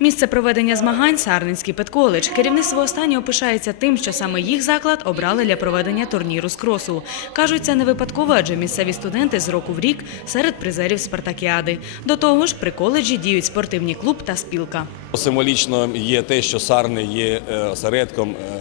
Місце проведення змагань Сарненський педколедж. Керівництво останнього пишається тим, що саме їх заклад обрали для проведення турніру з кросу. Кажуть, це не випадково, адже місцеві студенти з року в рік серед призерів спартакіади. До того ж, при коледжі діють спортивні клуб та спілка. Символічно є те, що Сарни є е, осередком е,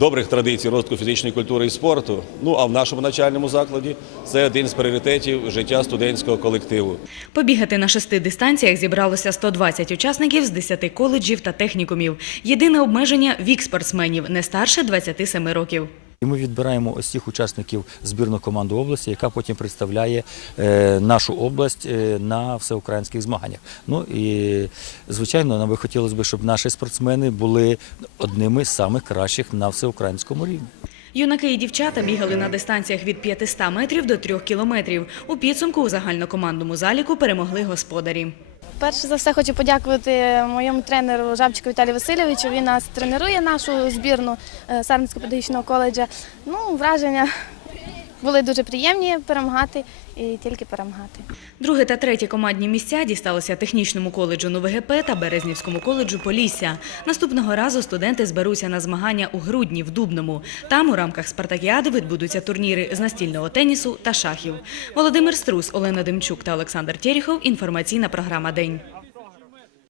добрих традицій розвитку фізичної культури і спорту. Ну а в нашому навчальному закладі це один з пріоритетів життя студентського колективу. Побігати на шести дистанціях зібралося 120 учасників з 10 коледжів та технікумів. Єдине обмеження – вік спортсменів не старше 27 років. І ми відбираємо ось цих учасників збірну команду області, яка потім представляє е, нашу область е, на всеукраїнських змаганнях. Ну і звичайно, нам би хотілося б, щоб наші спортсмени були одними з самих кращих на всеукраїнському рівні. Юнаки і дівчата бігали на дистанціях від 500 метрів до 3 кілометрів. У підсумку у загальнокомандному заліку перемогли господарі. Перше за все хочу подякувати моєму тренеру Жабчику Віталію Васильовичу. Він нас тренує нашу збірну Сарницького Сарненського педагогічного коледжа. Ну, враження були дуже приємні перемагати і тільки перемагати. Друге та третє командні місця дісталося технічному коледжу НУВГП та Березнівському коледжу Полісся. Наступного разу студенти зберуться на змагання у грудні в Дубному. Там у рамках спартакіади відбудуться турніри з настільного тенісу та шахів. Володимир Струс, Олена Демчук та Олександр Тєріхов. Інформаційна програма День.